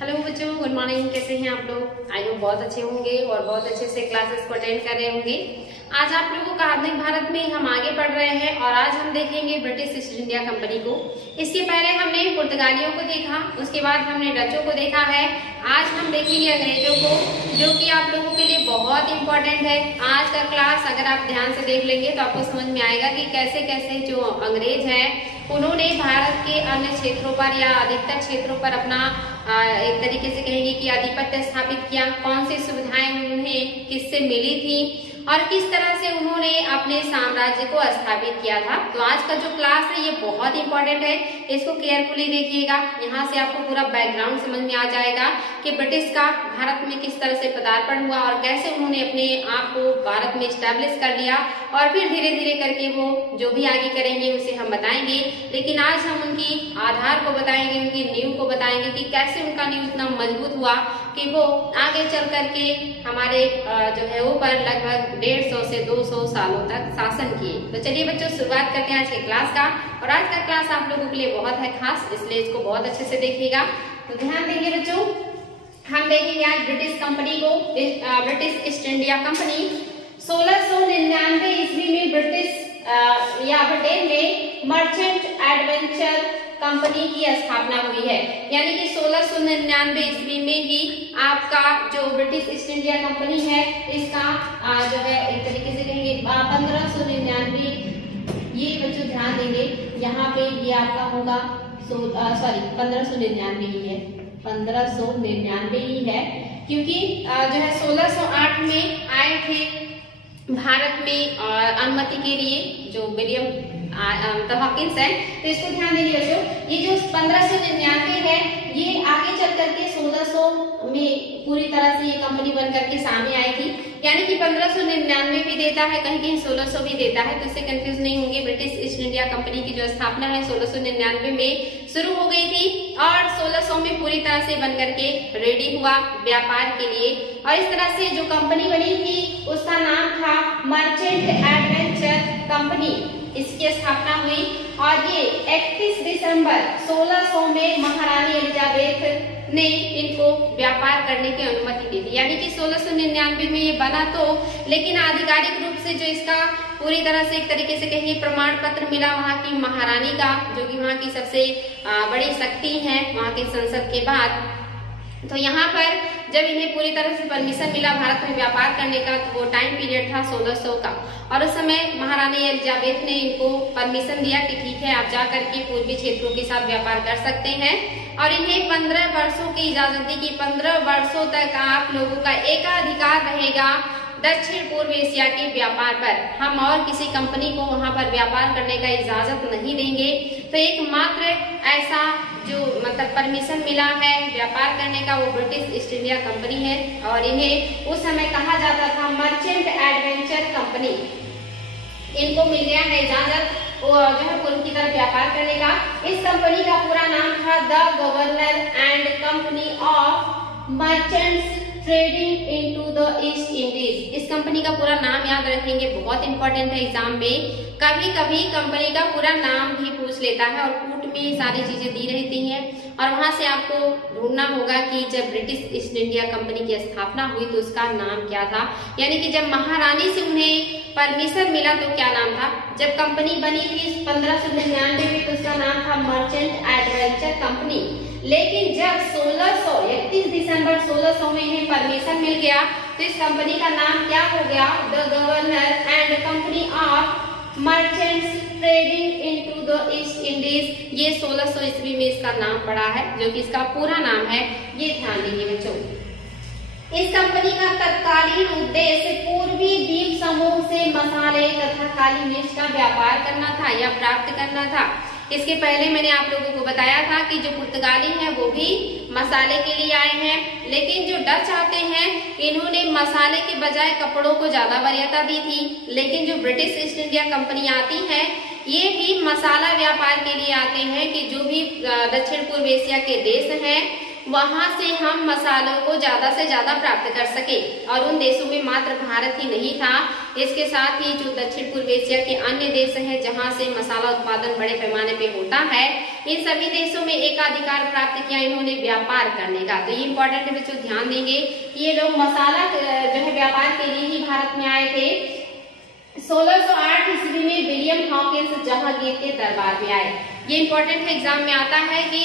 Hello बच्चों, good morning. कैसे हैं आप लोग? आई होप बहुत अच्छे होंगे और बहुत अच्छे से क्लासेस को अटेंड कर रहे होंगे। आज आप लोगों का आधुनिक भारत में हम आगे बढ़ रहे हैं और आज हम देखेंगे ब्रिटिश ईस्ट इंडिया कंपनी को। इसके पहले हमने पुर्तगालियों को देखा, उसके बाद हमने डचों को देखा है। आज हम देखेंगे अंग्रेजों को, जो कि आप लोगों के लिए बहुत इंपॉर्टेंट है। आज का क्लास अगर आप ध्यान से देख लेंगे तो आपको समझ में आएगा कि कैसे कैसे जो अंग्रेज हैं उन्होंने भारत के अन्य क्षेत्रों पर या अधिकतर क्षेत्रों पर अपना एक तरीके से कहेंगे कि आधिपत्य स्थापित किया। कौन सी सुविधाएं उन्हें किससे मिली थी और किस तरह से उन्होंने अपने साम्राज्य को स्थापित किया था। तो आज का जो क्लास है ये बहुत इंपॉर्टेंट है, इसको केयरफुली देखिएगा। यहाँ से आपको पूरा बैकग्राउंड समझ में आ जाएगा कि ब्रिटिश का भारत में किस तरह से पदार्पण हुआ और कैसे उन्होंने अपने आप को भारत में स्टैब्लिश कर लिया और फिर धीरे धीरे करके वो जो भी आगे करेंगे उसे हम बताएंगे। लेकिन आज हम उनकी आधार को बताएंगे, उनकी नींव को बताएंगे कि कैसे उनका नींव इतना मजबूत हुआ कि वो आगे चल करके हमारे जो है ऊपर लगभग 150 से 200 सालों तक शासन किए। तो चलिए बच्चों, शुरुआत करते हैं आज के क्लास का। और आज का क्लास आप लोगों के लिए बहुत है खास, इसलिए इसको बहुत अच्छे से देखिएगा। तो ध्यान देंगे बच्चों, हम देखेंगे आज ब्रिटिश कंपनी को, ब्रिटिश ईस्ट इंडिया कंपनी। 1699 ईस्वी में ब्रिटिश या ब्रिटेन में मर्चेंट एडवेंचर कंपनी की स्थापना हुई है। यानी कि 1699 ईस्वी में ही आपका जो ब्रिटिश ईस्ट इंडिया कंपनी है इसका जो है एक तरीके से कहेंगे 1599, ये बच्चों ध्यान देंगे यहाँ पे ये आपका होगा 1599 ही है, 1599 ही है, क्योंकि जो है 1608 में आए थे भारत में अनुमति के लिए जो विलियम हॉकिंस है। तो इसको ध्यान देंगे बच्चों, ये जो 1599 है ये आगे चल करके 1600 में पूरी तरह से ये कंपनी बन करके सामने आई थी। यानी कि 1599 भी देता है, कहीं कहीं 1600 भी देता है, तो इससे कंफ्यूज नहीं होंगे। ब्रिटिश ईस्ट इंडिया कंपनी की जो स्थापना है 1699 में शुरू हो गई थी और 1600 में पूरी तरह से बन करके रेडी हुआ व्यापार के लिए। और इस तरह से जो कंपनी बनी थी उसका नाम था मर्चेंट एडवेंचर कंपनी। इसकी स्थापना हुई और ये 31 दिसंबर 1600 में महारानी एलिजाबेथ ने इनको व्यापार करने की अनुमति दी थी। यानी कि 1699 में ये बना तो, लेकिन आधिकारिक रूप से जो इसका पूरी तरह से एक तरीके से कहिए प्रमाण पत्र मिला वहाँ की महारानी का, जो कि वहाँ की सबसे बड़ी शक्ति है वहाँ के संसद के बाद। तो यहाँ पर जब इन्हें पूरी तरह से परमिशन मिला भारत में व्यापार करने का, तो वो टाइम पीरियड था 1600 का। और उस समय महारानी एलिजाबेथ ने इनको परमिशन दिया कि ठीक है, आप जाकर के पूर्वी क्षेत्रों के साथ व्यापार कर सकते हैं। और इन्हें 15 वर्षों की इजाजत दी कि 15 वर्षों तक आप लोगों का एकाधिकार रहेगा दक्षिण पूर्व एशिया के व्यापार पर। हम और किसी कंपनी को वहां पर व्यापार करने का इजाजत नहीं देंगे। तो एकमात्र ऐसा जो मतलब परमिशन मिला है व्यापार करने का वो ब्रिटिश ईस्ट इंडिया कंपनी है। और इन्हें उस समय कहा जाता था मर्चेंट एडवेंचर कंपनी। इनको मिल गया है इजाजत जो है पूर्व की तरफ व्यापार करने का। इस कंपनी का पूरा नाम था the governor and company of merchants trading into the east Indies. इस कंपनी का पूरा नाम याद रखेंगे, बहुत इंपॉर्टेंट है एग्जाम में। कभी कभी कंपनी का पूरा नाम भी पूछ लेता है और कूट में सारी चीजें दी रहती हैं और वहां से आपको ढूंढना होगा कि जब ब्रिटिश ईस्ट इंडिया कंपनी की स्थापना हुई तो उसका नाम क्या था। यानी कि जब महारानी से उन्हें परमिशन मिला तो क्या नाम था। जब कंपनी बनी थी 1599 में तो उसका नाम था मर्चेंट एडवेंचर कंपनी। लेकिन जब 31 दिसंबर 1600 में इन्हें परमिशन मिल गया तो इस कंपनी का नाम क्या हो गया, the governor and company of merchants trading into the east Indies. ये 1600 ईस्वी में इसका नाम पड़ा है, जो कि इसका पूरा नाम है। ये ध्यान दीजिए बच्चों, इस कंपनी का तत्कालीन उद्देश्य पूर्वी द्वीप समूह से मसाले तथा काली मिर्च का व्यापार करना था या प्राप्त करना था। इसके पहले मैंने आप लोगों को बताया था कि जो पुर्तगाली हैं वो भी मसाले के लिए आए हैं, लेकिन जो डच आते हैं इन्होंने मसाले के बजाय कपड़ों को ज्यादा वरीयता दी थी। लेकिन जो ब्रिटिश ईस्ट इंडिया कंपनी आती है ये भी मसाला व्यापार के लिए आते हैं कि जो भी दक्षिण पूर्व एशिया के देश हैं वहां से हम मसालों को ज्यादा से ज्यादा प्राप्त कर सके। और उन देशों में मात्र भारत ही नहीं था, इसके साथ ही जो दक्षिण पूर्व एशिया के अन्य देश हैं जहां से मसाला उत्पादन बड़े पैमाने पे होता है, इन सभी देशों में एकाधिकार प्राप्त किया इन्होंने व्यापार करने का। तो ये इंपॉर्टेंट है बच्चों, ध्यान देंगे कि ये लोग मसाला जो है व्यापार के लिए ही भारत में आए थे। 1608 ईस्वी में विलियम हॉकिंस जहांगीर के दरबार में आए। ये इंपॉर्टेंट है, एग्जाम में आता है कि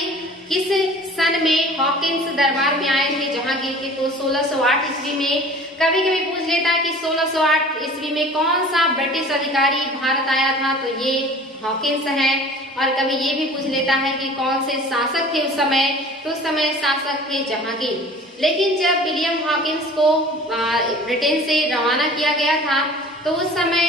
किस सन में हॉकिंस दरबार में आए थे जहांगीर के। तो 1608 ईस्वी में। कभी कभी पूछ लेता है कि 1608 ईस्वी में कौन सा ब्रिटिश अधिकारी भारत आया था, तो ये हॉकिंस है। और कभी ये भी पूछ लेता है कि कौन से शासक थे उस समय, तो उस समय शासक थे जहांगीर। लेकिन जब विलियम हॉकिंस को ब्रिटेन से रवाना किया गया था, तो उस समय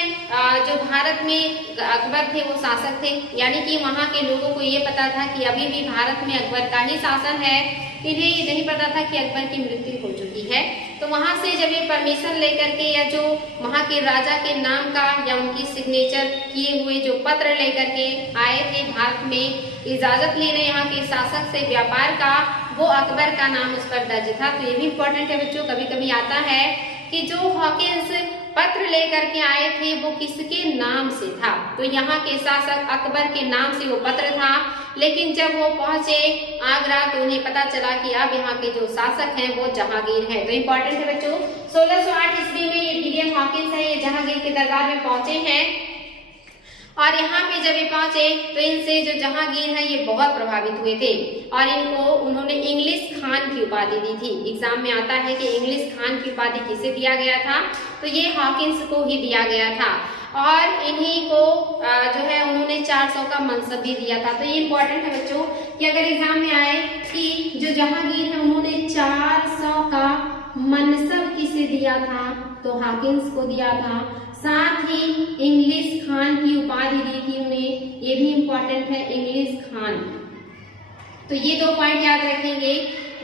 जो भारत में अकबर थे वो शासक थे, यानी कि वहाँ के लोगों को ये पता था कि अभी भी भारत में अकबर का ही शासन है। इन्हें ये नहीं पता था कि अकबर की मृत्यु हो चुकी है। तो वहाँ से जब ये परमिशन लेकर के या जो वहाँ के राजा के नाम का या उनकी सिग्नेचर किए हुए जो पत्र लेकर के आए थे भारत में इजाजत लेने यहाँ के शासक से व्यापार का, वो अकबर का नाम उस पर दर्ज था। तो ये भी इम्पोर्टेंट है बच्चों, कभी कभी आता है कि जो हॉकिंस पत्र लेकर के आए थे वो किसके नाम से था, तो यहाँ के शासक अकबर के नाम से वो पत्र था। लेकिन जब वो पहुंचे आगरा तो उन्हें पता चला कि अब यहाँ के जो शासक हैं वो जहांगीर है। तो इम्पोर्टेंट है बच्चों, 1608 ईस्वी में ये विलियम हॉकिंस है, ये जहांगीर के दरबार में पहुंचे हैं। और यहाँ पे जब ये पहुंचे तो इनसे जो जहांगीर है ये बहुत प्रभावित हुए थे और इनको उन्होंने इंग्लिश खान की उपाधि दी थी। एग्जाम में आता है कि इंग्लिश खान की उपाधि किसे दिया गया था, तो ये हॉकिंस को ही दिया गया था। और इन्हीं को जो है उन्होंने 400 का मनसब भी दिया था। तो ये इम्पोर्टेंट है बच्चों कि अगर एग्जाम में आए कि जो जहांगीर है उन्होंने 400 का मनसब किसे दिया था, तो हॉकिंस को दिया था। साथ ही इंग्लिश खान की उपाधि दी थी उन्हें, ये भी इम्पोर्टेंट है, इंग्लिश खान। तो ये 2 पॉइंट याद रखेंगे,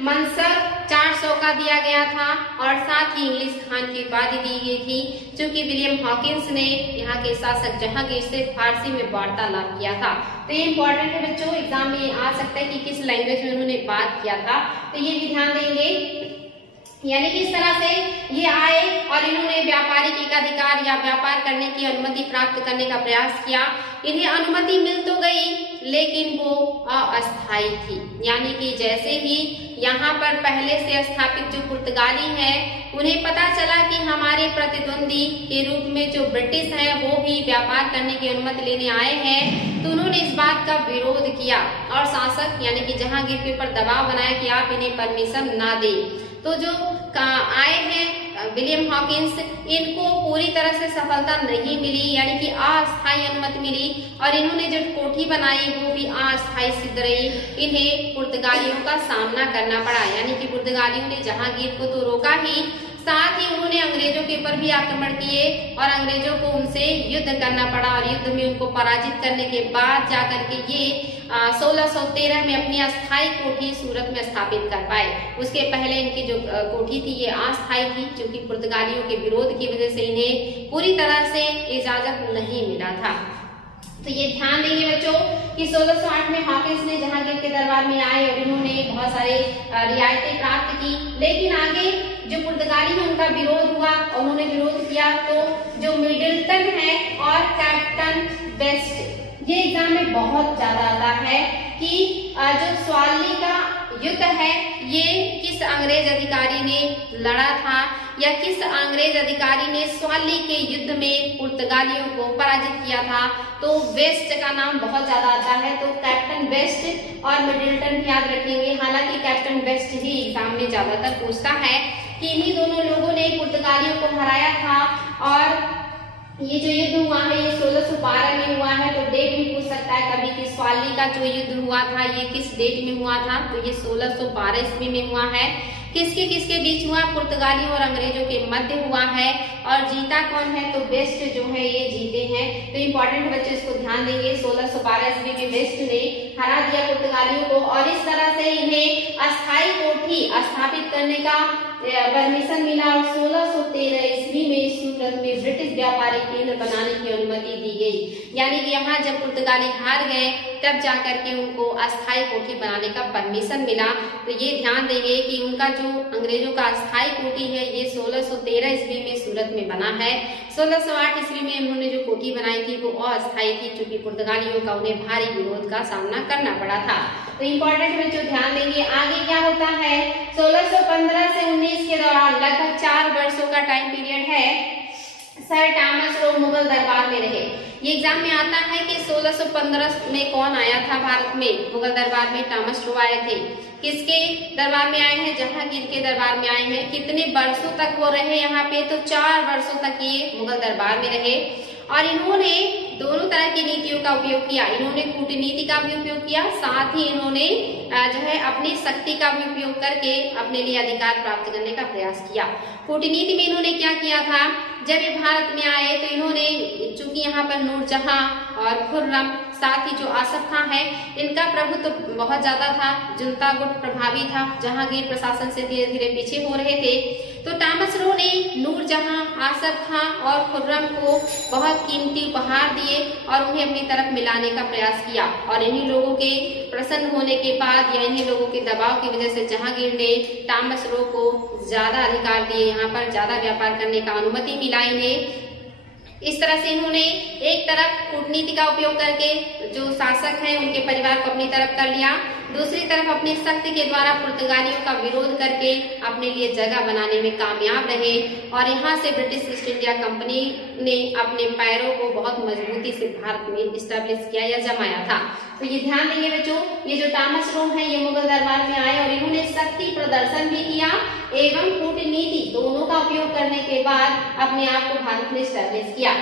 मनसब 400 का दिया गया था और साथ ही इंग्लिश खान की उपाधि दी गई थी, क्योंकि विलियम हॉकिंस ने यहाँ के शासक जहांगीर से फारसी में वार्तालाप किया था। तो ये इम्पोर्टेंट है बच्चों, एग्जाम में आ सकता है कि किस लैंग्वेज में उन्होंने बात किया था, तो ये भी ध्यान देंगे। यानी कि इस तरह से ये आए और इन्होंने व्यापारिक एकाधिकार या व्यापार करने की अनुमति प्राप्त करने का प्रयास किया। इन्हें अनुमति मिल तो गई लेकिन वो अस्थायी थी, यानी कि जैसे ही यहाँ पर पहले से स्थापित जो पुर्तगाली हैं उन्हें पता चला कि हमारे प्रतिद्वंदी के रूप में जो ब्रिटिश हैं वो भी व्यापार करने की अनुमति लेने आए हैं, तो उन्होंने इस बात का विरोध किया और शासक यानी कि जहांगीर के ऊपर दबाव बनाया कि आप इन्हें परमिशन ना दें। तो जो आए हैं विलियम हॉकिंस, इनको पूरी तरह से सफलता नहीं मिली, यानी कि अस्थायी अनुमति मिली और इन्होंने जो कोठी बनाई वो भी अस्थायी सिद्ध रही। इन्हें पुर्तगालियों का सामना करना पड़ा, यानी कि पुर्तगालियों ने जहांगीर को तो रोका ही, साथ ही उन्होंने अंग्रेजों के ऊपर भी आक्रमण किए और अंग्रेजों को उनसे युद्ध करना पड़ा और युद्ध में उनको पराजित करने के बाद जाकर के ये 1613 में अपनी अस्थायी कोठी सूरत में स्थापित कर पाए। उसके पहले इनकी जो कोठी थी ये अस्थायी थी, क्योंकि पुर्तगालियों के विरोध की वजह से इन्हें पूरी तरह से इजाजत नहीं मिला था। तो ये ध्यान देंगे बच्चों कि 1608 में हॉकिंस ने जहांगीर के दरबार में आए और इन्होंने बहुत सारे रियायतें प्राप्त की, लेकिन आगे जो पुर्तगाली है उनका विरोध हुआ और उन्होंने विरोध किया। तो जो मिडिल्टन है और कैप्टन बेस्ट, ये एग्जाम में बहुत ज्यादा आता है कि जो स्वाली का युद्ध है ये किस अंग्रेज अधिकारी ने लड़ा था या किस अंग्रेज अधिकारी ने स्वाली के युद्ध में पुर्तगालियों को पराजित किया था, तो वेस्ट का नाम बहुत ज्यादा आता है। तो कैप्टन वेस्ट और मिडिल्टन याद रखेंगे। हालांकि कैप्टन वेस्ट ही एग्जाम में ज्यादातर पूछता है कि इन्हीं दोनों लोगों ने पुर्तगालियों को हराया था और ये जो युद्ध हुआ है ये 1612 में हुआ है। तो डेट भी पूछ सकता है कभी कि स्वाली का जो युद्ध हुआ था ये किस डेट में हुआ था, तो ये 1612 ईस्वी में हुआ है। किसके किसके बीच हुआ, पुर्तगालियों और अंग्रेजों के मध्य हुआ है और जीता कौन है, तो वेस्ट जो है ये जीते हैं। तो इम्पोर्टेंट बच्चे इसको ध्यान देंगे, 1612 ईस्वी में वेस्ट ने हरा दिया पुर्तगालियों को और इस तरह से इन्हें अस्थायी कोठी भी स्थापित करने का परमिशन मिला और 1613 ईस्वी में सूरत में ब्रिटिश व्यापारी केंद्र बनाने की अनुमति दी गई। यानी कि यहाँ जब पुर्तगाली हार गए तब जाकर के उनको अस्थायी कोठी बनाने का परमिशन मिला। तो ये ध्यान देंगे कि उनका जो अंग्रेजों का अस्थायी कोठी है ये 1613 ईस्वी में सूरत में बना है। 1608 ईस्वी में उन्होंने जो कोठी बनाई थी वो अस्थायी थी, क्योंकि पुर्तगालियों का उन्हें भारी विरोध का सामना करना पड़ा था। तो इम्पोर्टेंट बच्चों ध्यान देंगे। आगे क्या होता है, 1615 से 19 के दौरान लगभग 4 वर्षों का टाइम पीरियड है, सर टॉमस रो मुगल दरबार में रहे। ये एग्जाम में आता है कि 1615 में कौन आया था भारत में मुगल दरबार में, टॉमस रो आए थे। किसके दरबार में आए हैं, जहांगीर के दरबार में आए हैं। कितने वर्षों तक वो रहे यहाँ पे, तो 4 वर्षों तक ये मुगल दरबार में रहे। और इन्होंने दोनों तरह की नीतियों का उपयोग किया। इन्होंने कूटनीति का भी उपयोग किया, साथ ही इन्होंने जो है अपनी शक्ति का भी उपयोग करके अपने लिए अधिकार प्राप्त करने का प्रयास किया। कूटनीति में इन्होंने क्या किया था, जब ये भारत में आए तो इन्होंने, चूंकि यहाँ पर नूरजहां और खुर्रम साथ ही जो आसफ खां है, इनका प्रभुत्व तो बहुत ज्यादा था, जनता गुट प्रभावी था, जहांगीर प्रशासन से धीरे धीरे पीछे हो रहे थे। तो टॉमस रो ने नूरजहां, आसफ खां और खुर्रम को बहुत कीमती उपहार दिए और उन्हें अपनी तरफ मिलाने का प्रयास किया। और इन्हीं लोगों के प्रसन्न होने के बाद या इन्हीं लोगों के दबाव की वजह से जहांगीर ने टॉमस रो को ज्यादा अधिकार दिए, यहाँ पर ज्यादा व्यापार करने का अनुमति मिला इन्हें। इस तरह से इन्होंने एक तरफ कूटनीति का उपयोग करके जो शासक हैं उनके परिवार को अपनी तरफ कर लिया, दूसरी तरफ अपनी शक्ति के द्वारा पुर्तगालियों का विरोध करके अपने लिए जगह बनाने में कामयाब रहे। और यहाँ से ब्रिटिश ईस्ट इंडिया कंपनी ने अपने पैरों को बहुत मजबूती से भारत में स्टैब्लिश किया या जमाया था। तो ये ध्यान देंगे बच्चों, ये जो टॉमस रो है ये मुगल दरबार में आए और इन्होंने शक्ति प्रदर्शन भी किया एवं कूटनीति दोनों का उपयोग करने के बाद अपने आप को भारत में स्टैब्लिश किया।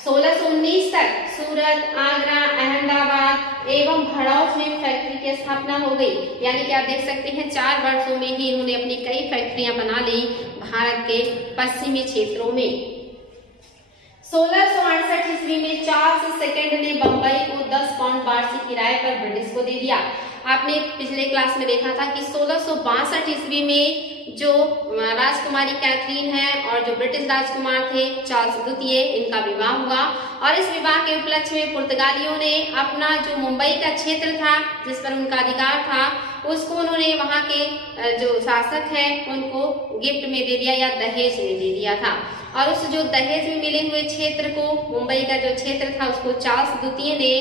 1619 तक सूरत, आगरा, अहमदाबाद एवं भड़ौत में फैक्ट्री की स्थापना हो गई। यानी कि आप देख सकते हैं 4 वर्षों में ही इन्होंने अपनी कई फैक्ट्रियां बना ली भारत के पश्चिमी क्षेत्रों में। 1668 ईस्वी में चार्ल्स सेकंड ने बंबई को 10 पाउंड वार्षिक किराए पर ब्रिटिश को दे दिया। आपने पिछले क्लास में देखा था कि 1662 ईस्वी में जो राजकुमारी कैथरीन है और जो ब्रिटिश राजकुमार थे चार्ल्स द्वितीय, इनका विवाह हुआ। और इस विवाह के उपलक्ष्य में पुर्तगालियों ने अपना जो मुंबई का क्षेत्र था जिस पर उनका अधिकार था उसको उन्होंने वहां के जो शासक है उनको गिफ्ट में दे दिया या दहेज में दे दिया था। और उस जो दहेज में मिले हुए क्षेत्र को, मुंबई का जो क्षेत्र था उसको चार्ल्स द्वितीय ने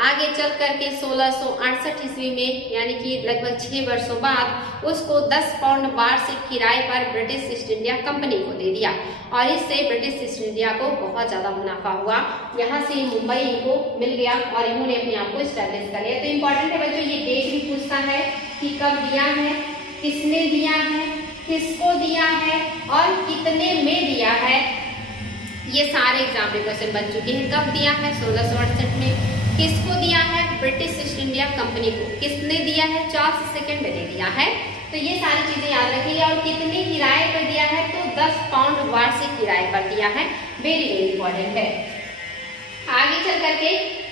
आगे चल करके 1668 ईस्वी में यानी कि लगभग 6 वर्षों बाद उसको 10 पाउंड वार्षिक किराए पर ब्रिटिश ईस्ट इंडिया कंपनी को दे दिया। और इससे ब्रिटिश ईस्ट इंडिया को बहुत ज्यादा मुनाफा हुआ। यहाँ से मुंबई इनको मिल गया और इन्होंने अपने आप को स्टैब्लिश कर लिया। तो इम्पोर्टेंट है बच्चों, ये डेट भी पूछता है कि कब दिया है, किसने दिया है, किसको दिया है और कितने में दिया है। ये सारे एग्जाम में क्वेश्चन बन चुके हैं। कब दिया है, 1668 में। किसको दिया है, ब्रिटिश ईस्ट इंडिया कंपनी को। किसने दिया है, चार्ल्स सेकंड ने दिया है। तो ये सारी चीजें याद रखिए। और कितने किराए पर दिया है, तो 10 पाउंड वार्षिक किराए पर दिया है। वेरी वेरी इंपॉर्टेंट है। आगे चल करके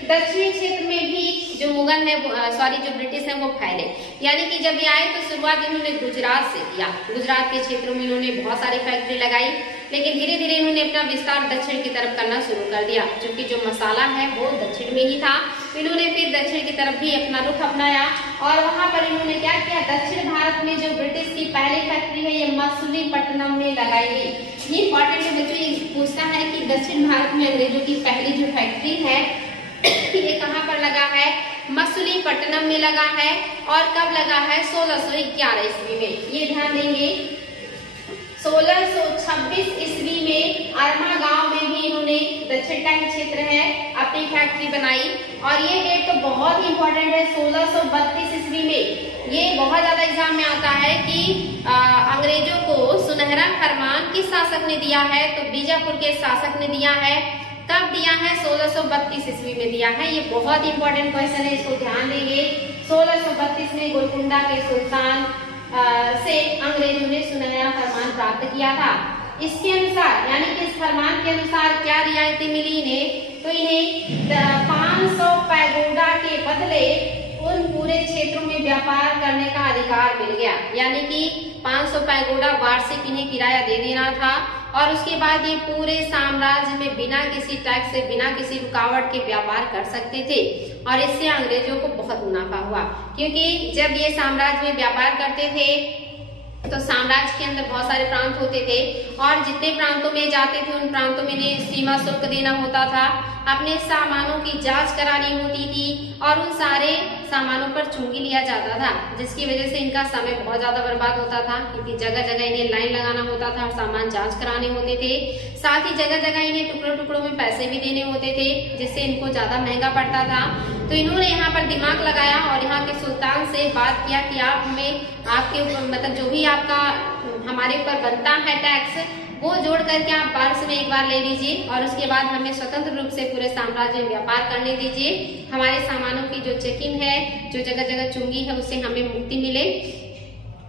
दक्षिणी क्षेत्र में भी जो मुगल है जो ब्रिटिश है वो फैले। यानी कि जब ये आए तो शुरुआत इन्होंने गुजरात से किया। गुजरात के क्षेत्रों में इन्होंने बहुत सारी फैक्ट्री लगाई, लेकिन धीरे धीरे इन्होंने अपना विस्तार दक्षिण की तरफ करना शुरू कर दिया। क्योंकि जो मसाला है वो दक्षिण में ही था, इन्होंने फिर दक्षिण की तरफ भी अपना रुख अपनाया। और वहां पर इन्होंने क्या किया, दक्षिण भारत में जो ब्रिटिश की पहली फैक्ट्री है ये मसूलीपट्टनम में लगाई गई। ये इंपॉर्टेंट है बच्चों, ये पूछता है कि दक्षिण भारत में अंग्रेजों की पहली जो फैक्ट्री है ये कहाँ पर लगा है, मसूलीपट्टनम में लगा है। और कब लगा है, 1611 ईस्वी में। ये ध्यान देंगे। 1626 ईस्वी में अरमा गांव में भी इन्होंने दक्षिण का ही क्षेत्र है अपनी फैक्ट्री बनाई। और ये डेट तो बहुत ही इंपॉर्टेंट है, 1632 ईस्वी में। ये बहुत ज्यादा एग्जाम में आता है कि अंग्रेजों को सुनहरा फरमान किस शासक ने दिया है, तो बीजापुर के शासक ने दिया है। कब दिया है, 1632 ईस्वी में दिया है। ये बहुत इंपॉर्टेंट क्वेश्चन है, इसको ध्यान देंगे। 1632 में गोलकुंडा के सुल्तान से अंग्रेजों ने सुनहरा फरमान प्राप्त किया था। इसके अनुसार यानी कि इस फरमान के अनुसार क्या रियायतें मिली इन्हें, तो इन्हें 500 पैगोडा के बदले उन पूरे क्षेत्रों में व्यापार करने का अधिकार मिल गया, यानी कि 500 पैगोडा वार्षिक इन्हें किराया दे देना था। और उसके बाद ये पूरे साम्राज्य में बिना किसी टैक्स से, बिना किसी रुकावट के व्यापार कर सकते थे। और इससे अंग्रेजों को बहुत मुनाफा हुआ, क्योंकि जब ये साम्राज्य में व्यापार करते थे तो साम्राज्य के अंदर बहुत सारे प्रांत होते थे, और जितने प्रांतों में जाते थे उन प्रांतों में इन्हें सीमा शुल्क देना होता था, अपने सामानों की जांच करानी होती थी, और उन सारे सामानों पर चुंगी लिया जाता था, जिसकी वजह से इनका समय बहुत ज्यादा बर्बाद होता था, क्योंकि जगह जगह इन्हें लाइन लगाना होता था और सामान जांच कराने होते थे। साथ ही जगह जगह इन्हें टुकड़ों टुकड़ों में पैसे भी देने होते थे, जिससे इनको ज्यादा महंगा पड़ता था। तो इन्होंने यहाँ पर दिमाग लगाया और यहाँ के सुल्तान से बात किया कि आप हमें आपके मतलब जो भी आपका हमारे ऊपर बनता है टैक्स, वो जोड़ करके आप वर्ष में एक बार ले लीजिए, और उसके बाद हमें स्वतंत्र रूप से पूरे साम्राज्य में व्यापार करने दीजिए। हमारे सामानों की जो चेकिंग है, जो जगह जगह चुंगी है, उससे हमें मुक्ति मिले।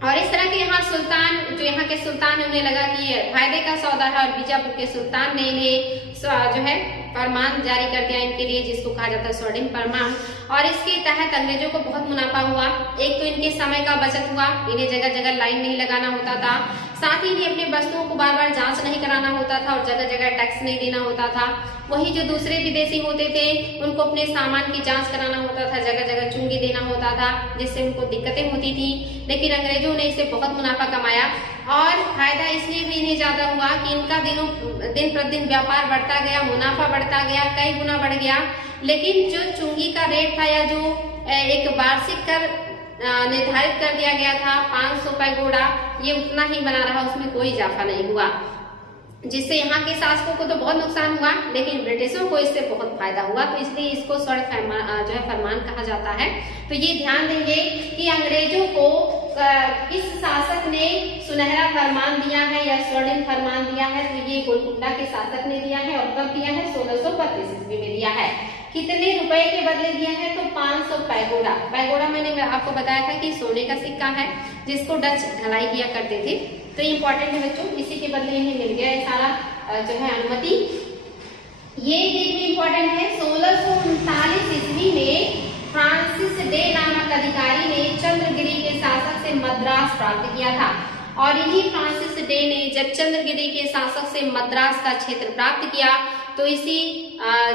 और इस तरह के यहाँ सुल्तान, जो यहाँ के सुल्तान है, उन्हें लगा कि ये फायदे का सौदा है, और बीजापुर के सुल्तान ने इन्हें जो है फरमान जारी कर दिया इनके लिए, जिसको कहा जाता है स्वर्णिम फरमान। और इसके तहत अंग्रेजों को बहुत मुनाफा हुआ। एक तो इनके समय का बचत हुआ, इन्हें जगह जगह लाइन नहीं लगाना होता था, साथ ही इन्हें अपने वस्तुओं को बार बार जांच नहीं कराना होता था, और जगह जगह टैक्स नहीं देना होता था। वही जो दूसरे विदेशी होते थे उनको अपने सामान की जांच कराना होता था, जगह जगह चुंगी देना होता था, जिससे उनको दिक्कतें होती थी। लेकिन अंग्रेजों ने इससे बहुत मुनाफा कमाया, और फायदा इसलिए भी इन्हें ज्यादा हुआ कि इनका दिन प्रतिदिन व्यापार बढ़ता गया, मुनाफा बढ़ता गया, कई गुना बढ़ गया। लेकिन जो चुंगी का रेट था, या जो एक वार्षिक कर निर्धारित कर दिया गया था 500 पैगोडा, ये उतना ही बना रहा, उसमें कोई इजाफा नहीं हुआ, जिससे यहाँ के शासकों को तो बहुत नुकसान हुआ, लेकिन ब्रिटिशों को इससे बहुत फायदा हुआ। तो इसलिए इसको स्वर्ण जो है फरमान कहा जाता है। तो ये ध्यान देंगे कि अंग्रेजों को किस शासक ने सुनहरा फरमान दिया है या स्वर्णिम फरमान दिया है, तो ये गोलकुंडा के शासक ने दिया है। और कब दिया है? 1632 ईस्वी में दिया है। कितने रुपए के बदले दिया है? तो 500 पैगोडा। पैगोडा मैंने आपको बताया था कि सोने का सिक्का है, जिसको डच ढलाई किया करते थे। तो इम्पोर्टेंट है बच्चों, इसी के बदले इन्हें मिल गया सारा जो है अनुमति। ये डेट भी इम्पोर्टेंट है। 1639 ईस्वी में फ्रांसिस डे नामक अधिकारी ने चंद्रगिरी के शासक से मद्रास प्राप्त किया था। और इन्हीं फ्रांसिस डे ने जब चंद्रगिरी के शासक से मद्रास का क्षेत्र प्राप्त किया, तो इसी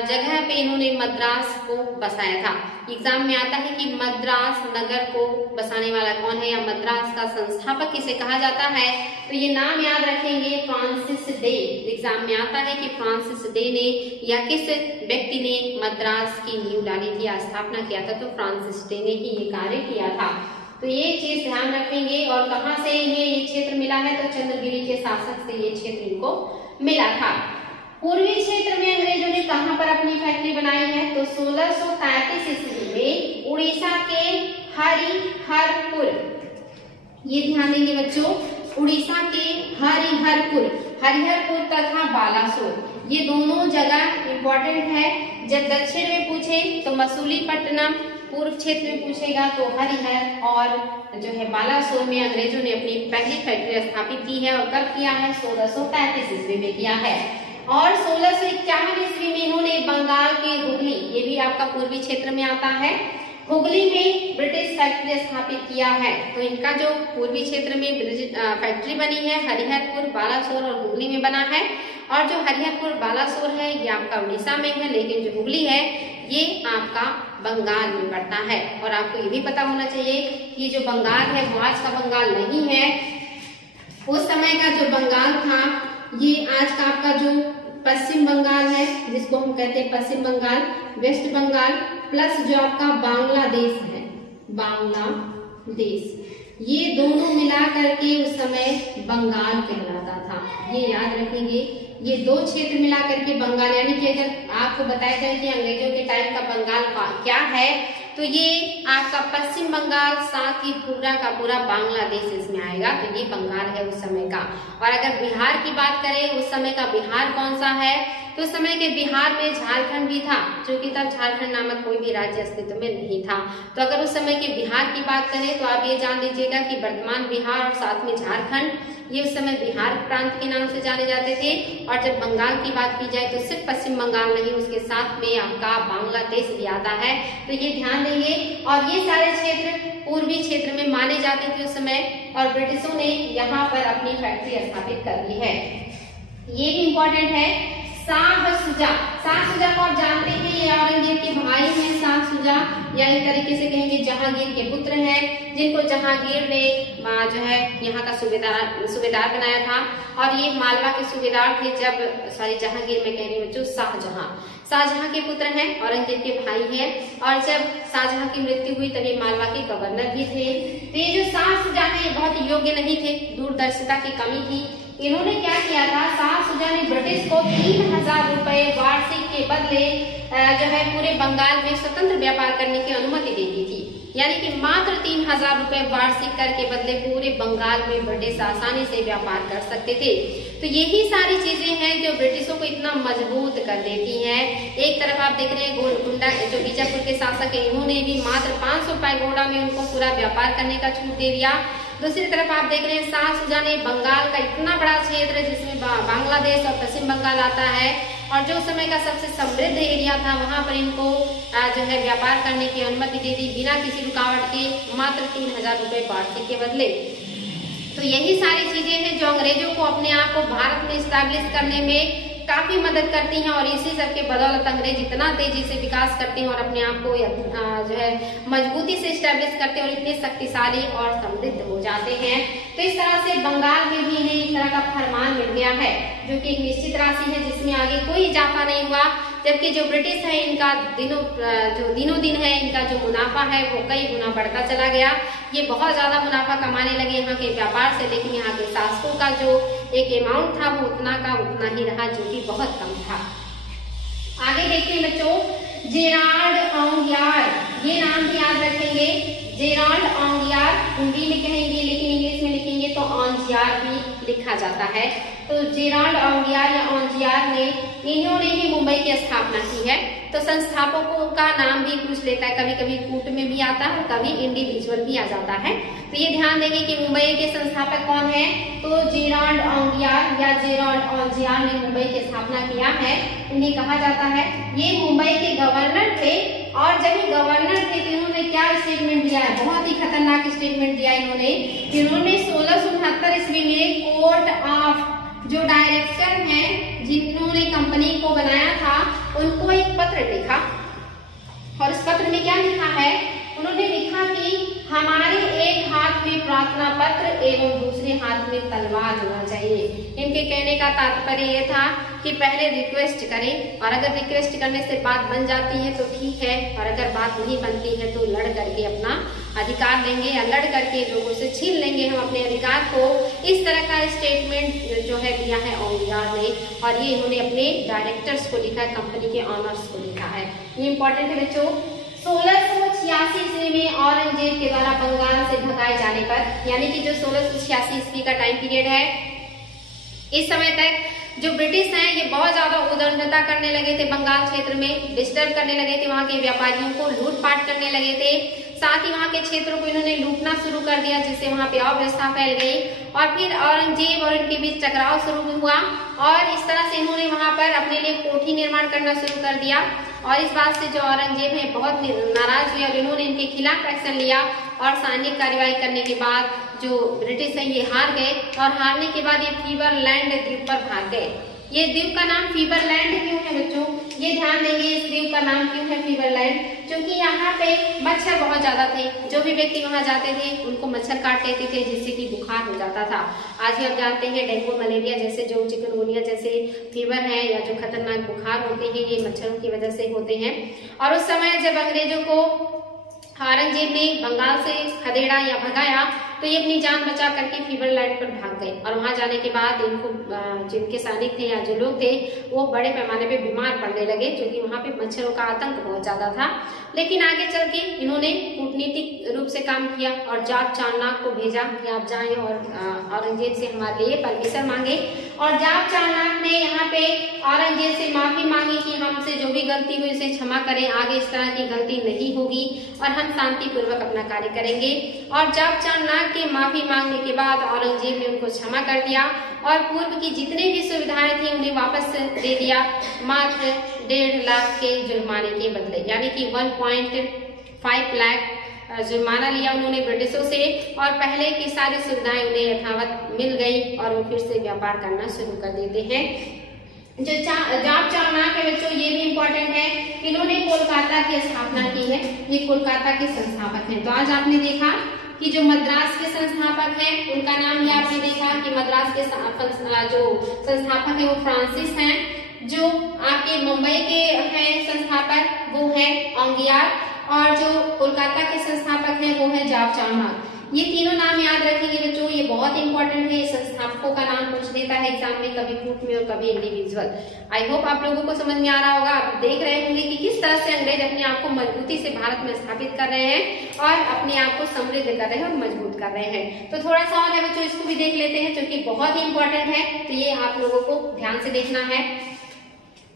जगह पे इन्होंने मद्रास को बसाया था। एग्जाम में आता है कि मद्रास नगर को बसाने वाला कौन है, या मद्रास का संस्थापक किसे कहा जाता है, तो ये नाम याद रखेंगे, फ्रांसिस डे। एग्जाम में आता है कि फ्रांसिस डे ने या किस व्यक्ति ने मद्रास की नींव डाली थी या स्थापना किया था, तो फ्रांसिस डे ने ही ये कार्य किया था। तो ये चीज ध्यान रखेंगे। और कहाँ से इन्हें ये क्षेत्र मिला है, तो चंद्रगिरी के शासक से ये क्षेत्र इनको मिला था। पूर्वी क्षेत्र में अंग्रेजों ने कहां पर अपनी फैक्ट्री बनाई है, तो 1633 ईस्वी में उड़ीसा के हरिहरपुर, ये ध्यान देंगे बच्चों, उड़ीसा के हरिहरपुर तथा बालासोर, ये दोनों जगह इंपॉर्टेंट है। जब दक्षिण में पूछे तो मसूलीपट्टनम, पूर्व क्षेत्र में पूछेगा तो हरिहर और जो है बालासोर में अंग्रेजों ने अपनी पहली फैक्ट्री स्थापित की है। और कब किया है? 1635 ईस्वी में किया है। और 1651 ईस्वी में इन्होंने बंगाल के हुगली, ये भी आपका पूर्वी क्षेत्र में आता है, हुगली में ब्रिटिश फैक्ट्री स्थापित किया है। तो इनका जो पूर्वी क्षेत्र में फैक्ट्री बनी है हरिहरपुर, बालासोर और हुगली में बना है। और जो हरिहरपुर बालासोर है ये आपका उड़ीसा में है, लेकिन जो हुगली है ये आपका बंगाल में पड़ता है। और आपको ये भी पता होना चाहिए कि जो बंगाल है वो आज का बंगाल नहीं है। उस समय का जो बंगाल था ये आज का आपका जो पश्चिम बंगाल है, जिसको हम कहते हैं पश्चिम बंगाल, वेस्ट बंगाल, प्लस जो आपका बांग्लादेश है, बांग्लादेश, ये दोनों मिला करके उस समय बंगाल कहलाता था। ये याद रखेंगे, ये दो क्षेत्र मिला करके बंगाल, यानी कि अगर आपको बताया जाए कि अंग्रेजों के टाइम का बंगाल क्या है, तो ये आपका पश्चिम बंगाल साथ ही पूरा का पूरा बांग्लादेश इसमें आएगा। तो ये बंगाल है उस समय का। और अगर बिहार की बात करें, उस समय का बिहार कौन सा है, तो उस समय के बिहार में झारखंड भी था, जो कि तब झारखंड नामक कोई भी राज्य अस्तित्व में नहीं था। तो अगर उस समय के बिहार की बात करें तो आप ये जान लीजिएगा कि वर्तमान बिहार और साथ में झारखंड, ये उस समय बिहार प्रांत के नाम से जाने जाते थे। और जब बंगाल की बात की जाए तो सिर्फ पश्चिम बंगाल नहीं, उसके साथ में आपका बांग्लादेश भी आता है। तो ये ध्यान देंगे। और ये सारे क्षेत्र पूर्वी माने जाते थे उस समय, और ब्रिटिशों ने यहाँ पर अपनी फैक्ट्री स्थापित कर दी है। ये भी इम्पोर्टेंट है। शाह शुजा, शाह शुजा को आप जानते हैं, ये औरंगजेब के भाई हैं। शाह शुजा या एक तरीके से कहेंगे जहांगीर के पुत्र हैं, जिनको जहांगीर ने जो है यहाँ का सूबेदार बनाया था, और ये मालवा के सूबेदार थे जब, सॉरी जहांगीर में कह रही हूँ बच्चों, शाहजहां के पुत्र हैं, औरंगजेब के भाई हैं, और जब शाहजहां की मृत्यु हुई तभी मालवा के गवर्नर भी थे। तो ये जो शाह शुजा है ये बहुत योग्य नहीं थे, दूरदर्शिता की कमी थी। इन्होंने क्या किया था, शाह शुजा ने ब्रिटिश को 3000 रुपए वार्षिक के बदले जो है पूरे बंगाल में स्वतंत्र व्यापार करने की अनुमति दे दी थी। यानी कि मात्र 3000 रुपए वार्षिक कर के बदले पूरे बंगाल में ब्रिटिश आसानी से व्यापार कर सकते थे। तो यही सारी चीजें हैं जो ब्रिटिशों को इतना मजबूत कर देती हैं। एक तरफ आप देख रहे हैं गोलकुंडा जो बीजापुर के शासक है, इन्होंने भी मात्र 500 पैगोडा में उनको पूरा व्यापार करने का छूट दे दिया। दूसरी तरफ आप देख रहे हैं शाह शुजा ने बंगाल का इतना बड़ा क्षेत्र जिसमें बांग्लादेश और पश्चिम बंगाल आता है, और जो समय का सबसे समृद्ध एरिया था, वहां पर इनको जो है व्यापार करने की अनुमति दे दी बिना किसी रुकावट के, मात्र 3000 रुपए वार्षिक के बदले। तो यही सारी चीजें हैं जो अंग्रेजों को अपने आप को भारत में स्टैब्लिश करने में काफी मदद करती हैं, और इसी सब के बदौलत अंग्रेज इतना तेजी से विकास करते हैं और अपने आप को जो है मजबूती से स्टैब्लिश करते हैं और इतने शक्तिशाली और समृद्ध हो जाते हैं। तो इस तरह से बंगाल में भी इन्हें एक तरह का फरमान मिल गया है, जो कि एक निश्चित राशि है जिसमें आगे कोई इजाफा नहीं हुआ। जबकि जो ब्रिटिश है इनका दिनों दिन है इनका जो मुनाफा है वो कई गुना बढ़ता चला गया। ये बहुत ज्यादा मुनाफा कमाने लगे यहाँ के व्यापार से, लेकिन यहाँ के शासकों का जो एक अमाउंट था वो उतना का उतना ही रहा, जो कि बहुत कम था। आगे देखते हैं बच्चों, जेराल्ड ऑंगियार, ये नाम भी याद रखेंगे। जेराल्ड ऑंगियार हिंदी में कहेंगे, लेकिन इंग्लिश में लिखेंगे तो ऑंजियार भी लिखा जाता है। तो जेराल्ड ऑंगियार या ऑंजियार ने, इन्होंने ही मुंबई की स्थापना की है। तो संस्थापकों का नाम भी पूछ लेता है, कभी कभी कूट में भी आता है, कभी इंडिविजुअल भी आ जाता है। तो ये ध्यान देंगे कि मुंबई के संस्थापक कौन है, तो जेराल्ड ऑंगियार या जेराल्ड ऑंजियार ने मुंबई की स्थापना किया है, इन्हें कहा जाता है। ये मुंबई के गवर्नर थे, और जब ये गवर्नर थे तो इन्होंने क्या स्टेटमेंट दिया है, बहुत ही खतरनाक स्टेटमेंट दिया इन्होंने 1669 ईस्वी में कोर्ट ऑफ जो डायरेक्टर हैं जिन्होंने कंपनी को बनाया था उनको एक पत्र लिखा, और उस पत्र में क्या लिखा है, उन्होंने लिखा कि हमारे एक हाथ में प्रार्थना पत्र एवं दूसरे हाथ में तलवार होना चाहिए। इनके कहने का तात्पर्य ये था कि पहले रिक्वेस्ट करें, और अगर रिक्वेस्ट करने से बात बन जाती है तो ठीक है, और अगर बात नहीं बनती है तो लड़ करके अपना अधिकार लेंगे, या लड़ करके लोगों से छीन लेंगे हम अपने अधिकार को। इस तरह का स्टेटमेंट जो है दिया है ऑंगियार ने, और ये इन्होंने अपने डायरेक्टर्स को लिखा है, कंपनी के ऑनर्स को लिखा है। ये इंपॉर्टेंट है बच्चों। 1686 ईस्वी में औरंगजेब के द्वारा बंगाल से भगाए जाने पर, यानी कि जो 1686 ईस्वी का टाइम पीरियड है, इस समय तक जो ब्रिटिश हैं ये बहुत ज्यादा उद्दंडता करने लगे थे, बंगाल क्षेत्र में डिस्टर्ब करने लगे थे, वहां के व्यापारियों को लूटपाट करने लगे थे, साथ ही वहां के क्षेत्रों को इन्होंने लूटना शुरू कर दिया, जिससे वहां पे अव्यवस्था फैल गई, और फिर औरंगजेब और इनके बीच टकराव शुरू हुआ, और इस तरह से इन्होंने वहां पर अपने लिए कोठी निर्माण करना शुरू कर दिया। और इस बात से जो औरंगजेब है बहुत नाराज हुए, और इन्होंने इनके खिलाफ एक्शन लिया, और सैनिक कार्रवाई करने के बाद जो ब्रिटिश है ये हार गए, और हारने के बाद ये फीवरलैंड द्वीप पर भाग गए। ये द्वीप का नाम फीवरलैंड क्यों है बच्चों, ये ध्यान देंगे, इस द्वीप का नाम क्यों है फीवरलैंड, क्योंकि यहाँ पे मच्छर बहुत ज्यादा थे, जो भी व्यक्ति वहां जाते थे उनको मच्छर काट लेते थे, जिससे कि बुखार हो जाता था। आज भी हम जानते हैं डेंगू मलेरिया जैसे जो चिकनगुनिया जैसे फीवर है या जो खतरनाक बुखार होते हैं ये मच्छरों की वजह से होते हैं। और उस समय जब अंग्रेजों को औरंगजेब ने बंगाल से खदेड़ा या भगाया तो ये अपनी जान बचा करके फीवरलैंड पर भाग गए, और वहां जाने के बाद इनको जिनके सैनिक थे या जो लोग थे वो बड़े पैमाने पे बीमार पड़ने लगे, क्योंकि वहां पे मच्छरों का आतंक बहुत ज्यादा था। लेकिन आगे चल के इन्होंने कूटनीतिक रूप से काम किया और जाप चारनाक को भेजा कि आप जाएं और औरंगजेब से हमारे लिए परमिशन मांगे, और जाप चारनाक ने यहाँ पे औरंगजेब से माफी मांगी कि हमसे जो भी गलती हुई उसे क्षमा करें, आगे इस तरह की गलती नहीं होगी और हम शांतिपूर्वक अपना कार्य करेंगे। और जाप चारनाक के माफी मांगने के बाद औरंगजेब ने उनको क्षमा कर दिया, और पूर्व की जितनी भी सुविधाएं थी उन्हें वापस दे दिया, मात्र 1.5 लाख के जुर्माने के बदले, यानी कि 1.5 लाख जुर्माना लिया उन्होंने ब्रिटिशों से, और पहले की सारी सुविधाएं उन्हें यथावत मिल गई और वो फिर से व्यापार करना शुरू कर देते हैं। जो जाप चार्नाक है बच्चों, ये भी इम्पोर्टेंट है, इन्होंने कोलकाता की स्थापना की है, ये कोलकाता के संस्थापक हैं। तो आज आपने देखा कि जो मद्रास के संस्थापक हैं उनका नाम ही आपने देखा कि मद्रास के जो संस्थापक है वो फ्रांसिस हैं। जो आपके मुंबई के हैं संस्थापक वो है ओंगियार, और जो कोलकाता के संस्थापक हैं वो है जाप चार्नाक। ये तीनों नाम याद रखेंगे बच्चों, ये बहुत इंपॉर्टेंट है। ये संस्थापकों का नाम पूछ देता है एग्जाम में, कभी ग्रुप में और कभी इंडिविजुअल। आई होप आप लोगों को समझ में आ रहा होगा। आप देख रहे होंगे कि किस तरह से अंग्रेज अपने आप को मजबूती से भारत में स्थापित कर रहे हैं और अपने आप को समृद्ध कर रहे हैं और मजबूत कर रहे हैं। तो थोड़ा सा और है बच्चों, इसको भी देख लेते हैं जो कि बहुत ही इंपॉर्टेंट है, तो ये आप लोगों को ध्यान से देखना है।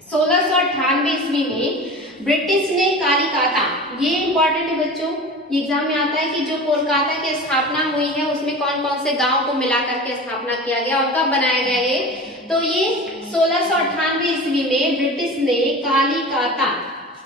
1698 ईस्वी में ब्रिटिश ने कालिकाता, ये इंपॉर्टेंट है बच्चों, एग्जाम में आता है कि जो कोलकाता की स्थापना हुई है उसमें कौन कौन से गांव को मिलाकर के स्थापना किया गया और कब बनाया गया है। तो ये 1698 ईस्वी में ब्रिटिश ने कालिकाता,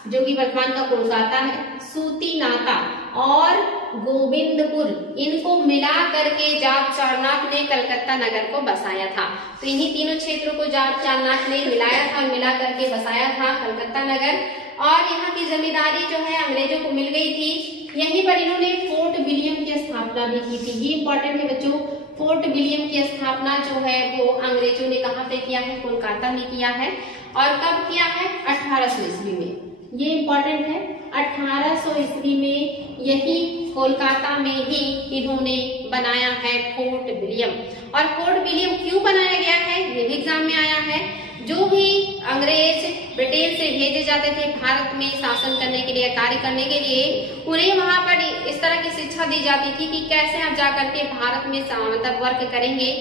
जो कि वर्तमान का कोलकाता है, सूतीनाता और गोविंदपुर, इनको मिला करके जाप चार्नाक ने कलकत्ता नगर को बसाया था। तो इन्हीं तीनों क्षेत्रों को जाप चार्नाक ने मिलाया था, मिला करके बसाया था कलकत्ता नगर। और यहाँ की जमींदारी जो है अंग्रेजों को मिल गई थी। यहीं पर इन्होंने फोर्ट विलियम की स्थापना भी की थी। ये इंपॉर्टेंट है बच्चों, फोर्ट विलियम की स्थापना जो है वो अंग्रेजों ने कहाँ पे किया है, कोलकाता में किया है। और कब किया है, 1800 ईस्वी में। ये इंपॉर्टेंट है, 1800 ईस्वी में यही कोलकाता में ही इन्होंने बनाया है फोर्ट विलियम। और फोर्ट विलियम क्यों बनाया गया है, ये भी एग्जाम में आया है। जो भी अंग्रेज ब्रिटेन से भेजे जाते थे भारत में शासन करने के लिए, कार्य करने के लिए, उन्हें वहां पर इस तरह की शिक्षा दी जाती थी कि कैसे आप जाकर के भारत में मतलब वर्क करेंगे।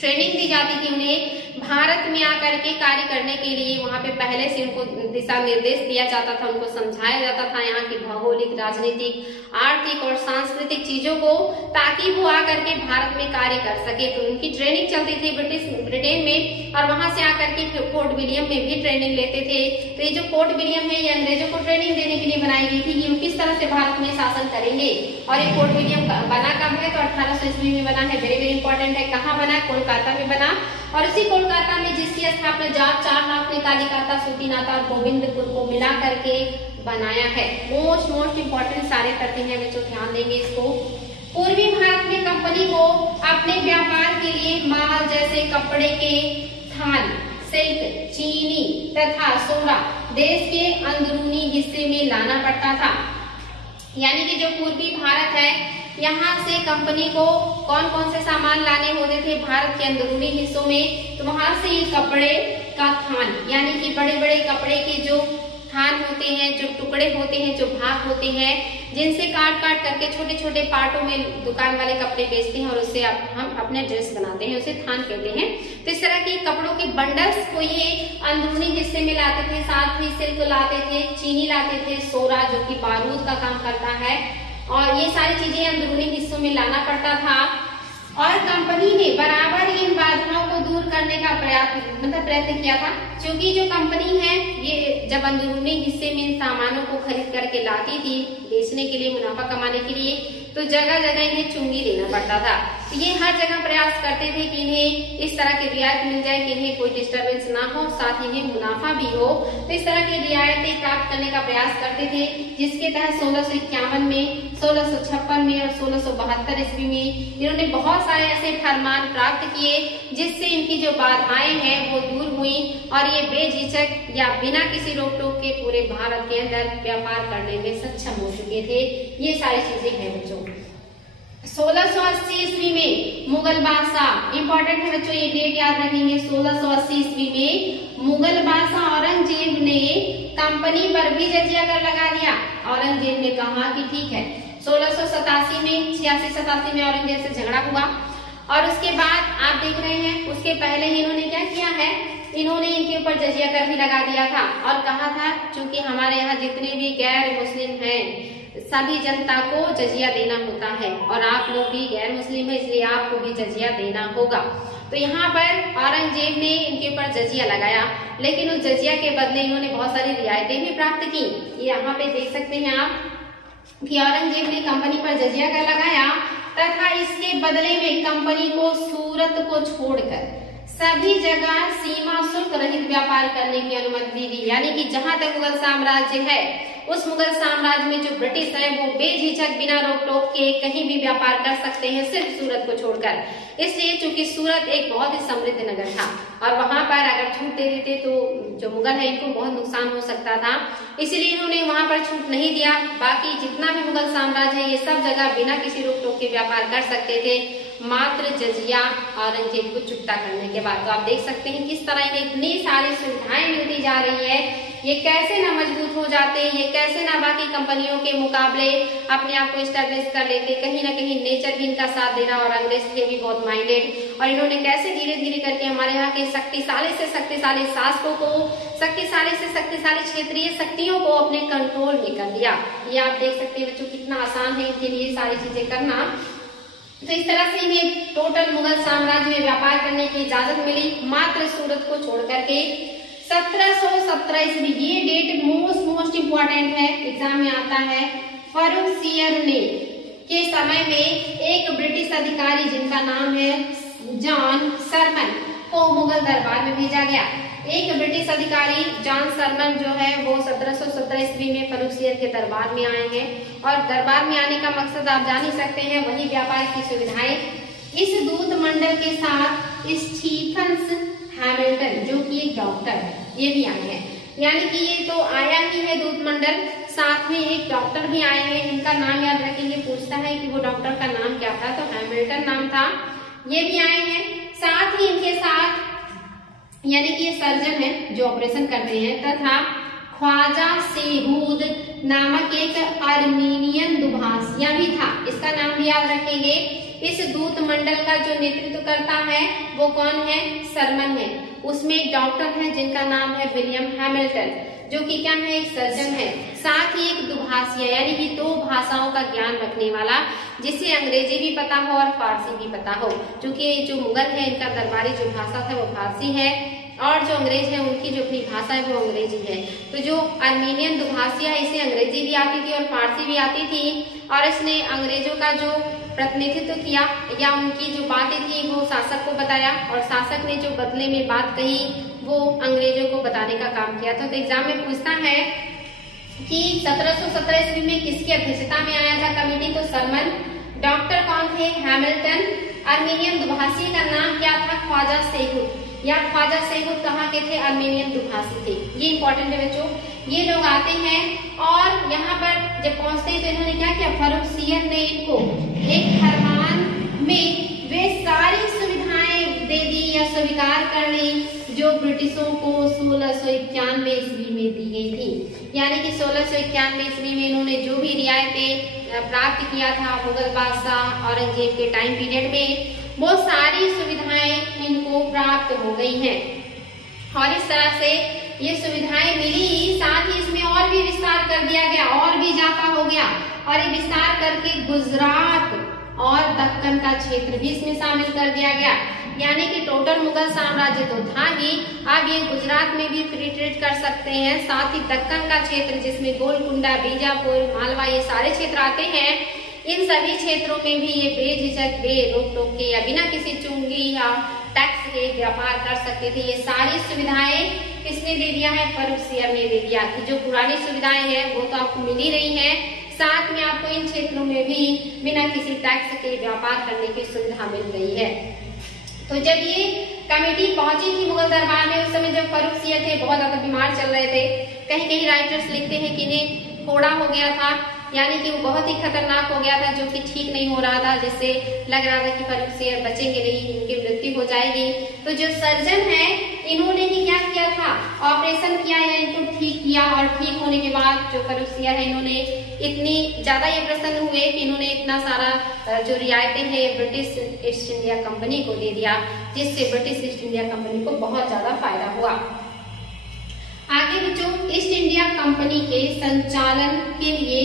ट्रेनिंग दी जाती थी उन्हें भारत में आकर के कार्य करने के लिए। वहां पे पहले से उनको दिशा निर्देश दिया जाता था, उनको समझाया जाता था यहाँ की भौगोलिक, राजनीतिक, आर्थिक और सांस्कृतिक चीजों को, ताकि वो आकर के भारत में कार्य कर सके। तो उनकी ट्रेनिंग चलती थी ब्रिटेन में, और वहां से आकर के फोर्ट विलियम में भी ट्रेनिंग लेते थे। तो ये जो फोर्ट विलियम है ये अंग्रेजों को ट्रेनिंग देने के लिए बनाई गई थी कि वो किस तरह से भारत में शासन करेंगे। और ये फोर्ट विलियम बना कब है, तो 1800 ईस्वी में बना है। वेरी वेरी इंपॉर्टेंट है। कहाँ बना, कोलकाता में बना। और इसी कोलकाता में जिसकी स्थापना जाप चार्नाक ने कालिकाता, सूतीनाता और गोविंदपुर को मिला करके बनाया है। मोस्ट इंपॉर्टेंट सारे तथ्य हैं बच्चों, ध्यान देंगे इसको। पूर्वी भारत में कंपनी को अपने व्यापार के लिए माल जैसे कपड़े के थान, सिल्क, चीनी तथा सोना देश के अंदरूनी हिस्से में लाना पड़ता था। यानी कि जो पूर्वी भारत है, यहाँ से कंपनी को कौन कौन से सामान लाने होते थे भारत के अंदरूनी हिस्सों में, तो वहां से ये कपड़े का थान, यानी कि बड़े बड़े कपड़े के जो थान होते हैं, जो टुकड़े होते हैं, जो भाग होते हैं, जिनसे काट काट करके छोटे छोटे पार्टों में दुकान वाले कपड़े बेचते हैं और उससे हम अपने ड्रेस बनाते हैं, उसे थान कहते हैं। तो इस तरह के कपड़ों के बंडल्स को ये अंदरूनी हिस्से में लाते थे। साथ ही सिल्क लाते थे, चीनी लाते थे, सोरा जो कि बारूद का काम करता है, और ये सारी चीजें अंदरूनी हिस्सों में लाना पड़ता था। और कंपनी ने बराबर इन बाधाओं को दूर करने का प्रयत्न किया था, क्योंकि जो कंपनी है ये जब अंदरूनी हिस्से में इन सामानों को खरीद करके लाती थी बेचने के लिए, मुनाफा कमाने के लिए, तो जगह जगह इन्हें चुंगी देना पड़ता था। तो ये हर जगह प्रयास करते थे कि इन्हें इस तरह की रियायत मिल जाए कि इन्हें कोई डिस्टर्बेंस ना हो, साथ ही इन्हें मुनाफा भी हो। तो इस तरह की रियायतें प्राप्त करने का प्रयास करते थे, जिसके तहत 1651 में, 1656 में और 1672 ईस्वी में इन्होंने बहुत सारे ऐसे फरमान प्राप्त किए जिससे इनकी जो बाधाएं हैं वो दूर हुई और ये बेझिझक या बिना किसी रोक टोक के पूरे भारत के अंदर व्यापार करने में सक्षम हो चुके थे। ये सारी चीजें हैं बच्चों। 1680 ईस्वी में मुगल बादशाह, इंपॉर्टेंट है बच्चों, ये डेट याद रखेंगे। 1680 ईस्वी में मुगल बादशाह औरंगजेब ने कंपनी पर भी जजिया कर लगा दिया। औरंगजेब ने कहा कि ठीक है। 1687 में, 86-87 में औरंगजेब से झगड़ा हुआ, और उसके बाद आप देख रहे हैं उसके पहले ही इन्होंने क्या किया है, इन्होंने इनके ऊपर जजिया कर भी लगा दिया था और कहा था क्योंकि हमारे यहाँ जितने भी गैर मुस्लिम हैं सभी जनता को जजिया देना होता है, और आप लोग भी गैर मुस्लिम है इसलिए आपको भी जजिया देना होगा। तो यहाँ पर औरंगजेब ने इनके ऊपर जजिया लगाया, लेकिन उस जजिया के बदले इन्होंने बहुत सारी रियायतें भी प्राप्त की। ये यहाँ पे देख सकते हैं आप कि औरंगजेब ने कंपनी पर जजिया कर लगाया तथा इसके बदले में कंपनी को सूरत को छोड़कर सभी जगह सीमा शुल्क रहित व्यापार करने की अनुमति दी। यानी कि जहां तक मुगल साम्राज्य है, उस मुगल साम्राज्य में जो ब्रिटिश है वो बेझिझक बिना रोक टोक के कहीं भी व्यापार कर सकते हैं, सिर्फ सूरत को छोड़कर। इसलिए चूंकि सूरत एक बहुत ही समृद्ध नगर था और वहां पर अगर छूट दे देते तो जो मुगल है इनको बहुत नुकसान हो सकता था, इसलिए इन्होंने वहां पर छूट नहीं दिया। बाकी जितना भी मुगल साम्राज्य है ये सब जगह बिना किसी रोक टोक के व्यापार कर सकते थे, मात्र जजिया औरंगजेब को चुकता करने के बाद। तो आप देख सकते हैं किस तरह इन्हें इतनी सारी सुविधाएं मिलती जा रही है, ये कैसे ना मजबूत हो जाते, ये कैसे ना बाकी कंपनियों के मुकाबले अपने आप को स्टैब्लिश कर लेते। कहीं ना कहीं नेचर भी इनका साथ दे रहा और अंग्रेज थे भी बहुत माइंडेड, और इन्होंने कैसे धीरे धीरे करके हमारे यहाँ के शक्तिशाली से शक्तिशाली शासकों को, शक्तिशाली से शक्तिशाली क्षेत्रीय शक्तियों को अपने कंट्रोल में कर लिया। ये आप देख सकते हैं बच्चों कितना आसान है इनके लिए सारी चीजें करना। तो इस तरह से इन्हें टोटल मुगल साम्राज्य में व्यापार करने की इजाजत मिली, मात्र सूरत को छोड़ करके। 1717 ईस्वी, ये डेट मोस्ट इम्पोर्टेंट है, एग्जाम में आता है। फर्रुखसियर ने के समय में एक ब्रिटिश अधिकारी जिनका नाम है जॉन सरमन को मुगल दरबार में भेजा गया। एक ब्रिटिश अधिकारी जॉन सरमन जो है वो 1717 ईस्वी में फर्रुखसियर के दरबार में आए हैं, और दरबार में आने का मकसद आप जान ही सकते हैं, वही व्यापार की सुविधाएं। इस दूत मंडल के साथ स्टीफन्स हैमिल्टन जो कि एक डॉक्टर है, ये भी आए हैं। यानी कि ये तो आया ही है दूत मंडल, साथ में एक डॉक्टर भी आए हैं। इनका नाम याद रखेंगे, पूछता है कि वो डॉक्टर का नाम क्या था, तो हैमिल्टन नाम था। ये भी आए हैं, साथ ही इनके साथ यानी कि ये सर्जन है जो ऑपरेशन करते हैं, तथा ख्वाजा सेहूद नामक एक आर्मीनियन दुभाषिया भी था, इसका नाम भी याद रखेंगे। इस दूत मंडल का जो नेतृत्व करता है वो कौन है, सरमन है। उसमें एक डॉक्टर है जिनका नाम है विलियम हैमिल्टन, जो कि क्या है, एक सर्जन है, साथ ही एक दुभाषिया यानी कि 2 भाषाओं का ज्ञान रखने वाला, जिसे अंग्रेजी भी पता हो और फारसी भी पता हो। क्योंकि जो मुगल है इनका दरबारी जो भाषा था वो फारसी है, और जो अंग्रेज है उनकी जो अपनी भाषा है वो अंग्रेजी है। तो जो आर्मीनियन दुभाषिया है इसे अंग्रेजी भी आती थी और फारसी भी आती थी, और इसने अंग्रेजों का जो प्रतिनिधित्व किया या उनकी जो बातें थी वो शासक को बताया, और शासक ने जो बदले में बात कही वो अंग्रेजों को बताने का काम किया था। तो एग्जाम में पूछता है कि 1717 ईस्वी में किसकी अध्यक्षता में आया था कमेटी, तो सरमन। डॉक्टर कौन थे, हैमिल्टन। आर्मीनियन दुभाषी का नाम क्या था, ख्वाजा सेहूद, या ख्वाजा सेहूद कहाँ के थे, आर्मीनियन दुभाषी थे। ये इंपॉर्टेंट है बच्चों। ये लोग आते हैं और यहाँ पर जब पहुंचते हैं तो इन्होंने क्या किया, फर्रुखसियर ने इनको एक फरमान में वे सारी सुविधाएं दे दी या स्वीकार कर ली जो ब्रिटिशों को 1691 ईस्वी में दी गई थी। यानी कि 1691 ईस्वी में इन्होंने जो भी रियायतें प्राप्त किया था मुगल बादशाह औरंगजेब के टाइम पीरियड में, वो सारी सुविधाएं इनको प्राप्त हो गई हैं। और इस तरह से ये सुविधाएं मिली, साथ ही इसमें और भी विस्तार कर दिया गया, और भी इजाफा हो गया, और ये विस्तार करके गुजरात और दक्कन का क्षेत्र भी इसमें शामिल कर दिया गया। यानी कि टोटल मुगल साम्राज्य तो था ही, अब ये गुजरात में भी फ्री ट्रेड कर सकते हैं, साथ ही दक्कन का क्षेत्र जिसमें गोलकुंडा, बीजापुर, मालवा ये सारे क्षेत्र आते हैं, इन सभी क्षेत्रों में भी ये बेझिझक रोक टोक के या बिना किसी चुंगी या टैक्स के व्यापार कर सकते थे। ये सारी सुविधाएं किसने दे दिया है, फर्रुखसियर ने दे दिया। कि जो पुरानी सुविधाएं हैं वो तो आपको मिल ही रही है, साथ में आपको इन क्षेत्रों में भी बिना किसी टैक्स के व्यापार करने की सुविधा मिल रही है। तो जब ये कमेटी पहुंची थी मुगल दरबार में, उस समय जब फर्रुखसियर थे बहुत ज्यादा बीमार चल रहे थे। कहीं कहीं राइटर्स लिखते हैं कि इन्हें फोड़ा हो गया था, यानी कि वो बहुत ही खतरनाक हो गया था, जो कि ठीक नहीं हो रहा था, जिससे लग रहा था कि फर्रुखसियर बचेंगे नहीं, इनकी मृत्यु हो जाएगी। तो जो सर्जन है इन्होंने ही क्या किया था, ऑपरेशन किया या इनको ठीक किया, और ठीक होने के बाद जो फर्रुखसियर है इन्होंने इतनी ज्यादा ये प्रसन्न हुए कि इन्होंने इतना सारा जो रियायतें हैं ब्रिटिश ईस्ट इंडिया कंपनी को दे दिया, जिससे ब्रिटिश ईस्ट इंडिया कंपनी को बहुत ज्यादा फायदा हुआ। आगे बच्चों, ईस्ट इंडिया कंपनी के संचालन के लिए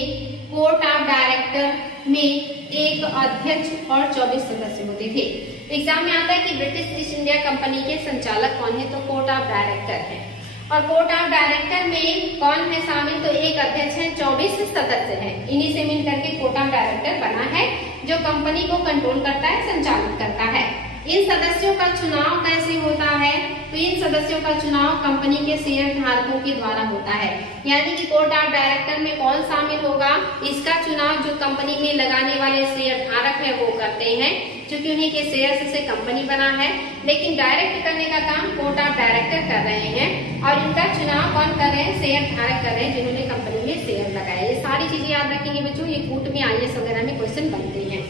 कोर्ट ऑफ डायरेक्टर में एक अध्यक्ष और 24 सदस्य होते थे। एग्जाम में आता है कि ब्रिटिश ईस्ट इंडिया कंपनी के संचालक कौन है, तो कोर्ट ऑफ डायरेक्टर है। और बोर्ड ऑफ डायरेक्टर में कौन है शामिल, तो एक अध्यक्ष है, 24 सदस्य हैं। इन्हीं से मिल करके बोर्ड ऑफ डायरेक्टर बना है जो कंपनी को कंट्रोल करता है, संचालित करता है। इन सदस्यों का चुनाव कैसे होता है, तो इन सदस्यों का चुनाव कंपनी के शेयर धारकों के द्वारा होता है। यानी कि बोर्ड ऑफ डायरेक्टर में कौन शामिल होगा, इसका चुनाव जो कंपनी में लगाने वाले शेयर धारक है वो करते हैं, क्योंकि उन्हीं के शेयर से कंपनी बना है। लेकिन डायरेक्ट करने का काम बोर्ड ऑफ डायरेक्टर कर रहे हैं और इनका चुनाव कौन कर रहे हैं, शेयर धारक कर रहे हैं जिन्होंने कंपनी में शेयर लगाए। ये सारी चीजें याद रखेंगे बच्चों, ये कूट में IAS वगैरह में क्वेश्चन बनते हैं।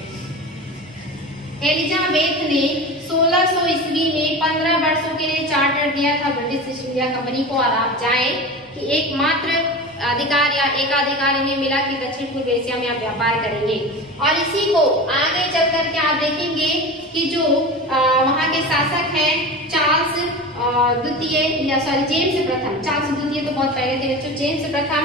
एलिजाबेथ ने 1600 ईस्वी में 15 वर्षों के लिए चार्टर दिया था ब्रिटिश ईस्ट इंडिया कंपनी को, और आप जाए कि एकमात्र अधिकार या एकाधिकार इन्हें मिला कि दक्षिण पूर्व एशिया में आप व्यापार करेंगे। और इसी को आगे चल करके आप देखेंगे कि जो वहां के शासक हैं चार्ल्स द्वितीय या जेम्स प्रथम, चार्ल्स द्वितीय तो बहुत पहले थे बच्चों, जेम्स प्रथम,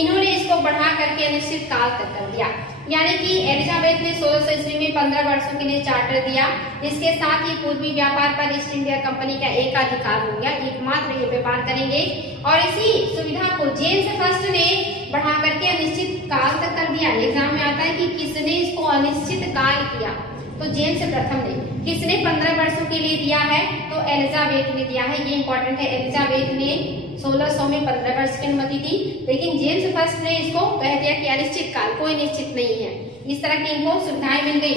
इन्होंने इसको बढ़ा करके अनिश्चित काल तक कर दिया। यानी कि एलिजाबेथ ने 1600 ईस्वी में 15 वर्षों के लिए चार्टर दिया। इसके साथ ही पूर्वी व्यापार पर ईस्ट इंडिया कंपनी का एकाधिकार हो गया, एकमात्र ये व्यापार करेंगे। और इसी सुविधा को जेम्स फर्स्ट ने बढ़ा करके अनिश्चित काल तक कर दिया। एग्जाम में आता है कि किसने इसको अनिश्चित काल किया, तो जेम्स प्रथम ने। किसने 15 वर्षों के लिए दिया है, तो एलिजाबेथ ने दिया है। ये इंपॉर्टेंट है, एलिजाबेथ ने 1600 में 15 वर्ष की अनुमति दी, लेकिन जेम्स फर्स्ट ने इसको कह दिया कि अनिश्चित काल, कोई निश्चित नहीं है। इस तरह की इनको सुविधाएं मिल गई।